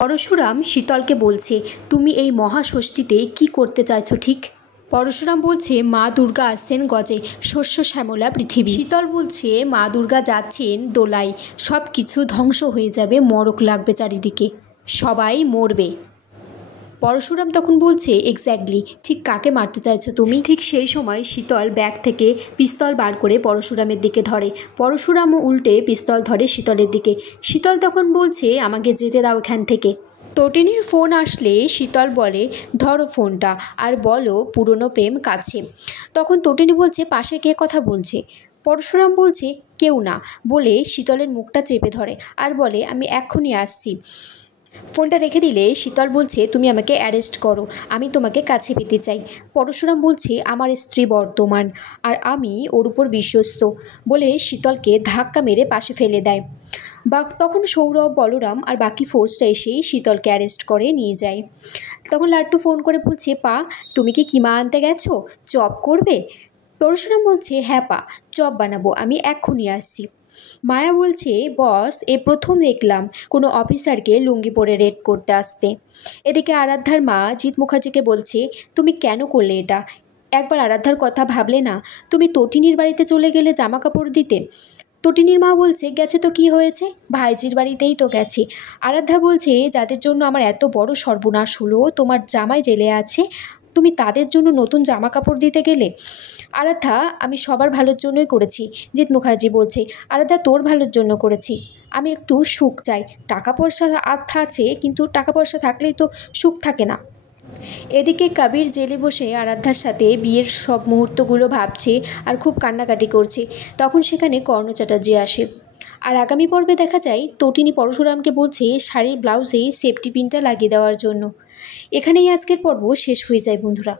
পরশুরাম শীতলকে বলছে, তুমি এই মহাষষ্ঠীতে কি করতে চাইছো ঠিক? পরশুরাম বলছে, মা দুর্গা আসছেন গজে, শস্য শ্যামলা পৃথিবী। শীতল বলছে, মা দুর্গা যাচ্ছেন দোলায়, সব কিছু ধ্বংস হয়ে যাবে, মরক লাগবে চারিদিকে, সবাই মরবে। পরশুরাম তখন বলছে, এক্স্যাক্টলি, ঠিক কাকে মারতে চাইছো তুমি? ঠিক সেই সময় শীতল ব্যাগ থেকে পিস্তল বার করে পরশুরামের দিকে ধরে। পরশুরামও উল্টে পিস্তল ধরে শীতলের দিকে। শীতল তখন বলছে, আমাকে যেতে দাও এখান থেকে। তটিনীর ফোন আসলে শীতল বলে, ধরো ফোনটা আর বলো পুরনো প্রেম কাছে। তখন তটিনী বলছে, পাশে কে কথা বলছে? পরশুরাম বলছে, কেউ না, বলে শীতলের মুখটা চেপে ধরে আর বলে, আমি এক্ষুনি আসছি। ফোনটা রেখে দিলে শীতল বলছে, তুমি আমাকে অ্যারেস্ট করো, আমি তোমাকে কাছে পেতে চাই। পরশুরাম বলছে, আমার স্ত্রী বর্তমান আর আমি ওর উপর বিশ্বস্ত, বলে শীতলকে ধাক্কা মেরে পাশে ফেলে দেয়। তখন সৌরভ, বলরাম আর বাকি ফোর্সটা এসেই শীতলকে অ্যারেস্ট করে নিয়ে যায়। তখন লাড্ডু ফোন করে বলছে, পা, তুমি কি কিমা আনতে গেছো? চপ করবে? পরশুরাম বলছে, হ্যাঁ পা, চপ বানাবো, আমি এক্ষুনি আসছি। মায়া বলছে, বস, এ প্রথম দেখলাম কোনো অফিসারকে লুঙ্গি পরে রেড করতে আসতে। এদিকে আরাধ্যার মা জিৎ মুখার্জিকে বলছে, তুমি কেন করলে এটা? একবার আরাধ্যার কথা ভাবলে না? তুমি তটিনীর বাড়িতে চলে গেলে জামা কাপড় দিতে। তটিনীর মা বলছে, গেছে তো কি হয়েছে, ভাইজির বাড়িতেই তো গেছে। আরাধ্যা বলছে, যাদের জন্য আমার এত বড় সর্বনাশ হলো, তোমার জামাই জেলে আছে, তুমি তাদের জন্য নতুন জামা কাপড় দিতে গেলে? আরাধ্যা, আমি সবার ভালোর জন্যই করেছি। জিৎ মুখার্জি বলছে, আরাধ্যা, তোর ভালোর জন্য করেছি, আমি একটু সুখ চাই। টাকা পয়সা আর্থ আছে, কিন্তু টাকা পয়সা থাকলেই তো সুখ থাকে না। এদিকে কবির জেলে বসে আরাধ্যার সাথে বিয়ের সব মুহূর্তগুলো ভাবছে আর খুব কান্নাকাটি করছে। তখন সেখানে কর্ণ চ্যাটার্জি আসে। আর আগামী পর্বে দেখা যায় তটিনী পরশুরামকে বলছে শাড়ির ব্লাউজে সেফটি পিনটা লাগিয়ে দেওয়ার জন্য। এখানেই আজকের পর্ব শেষ হয়ে যায় বন্ধুরা।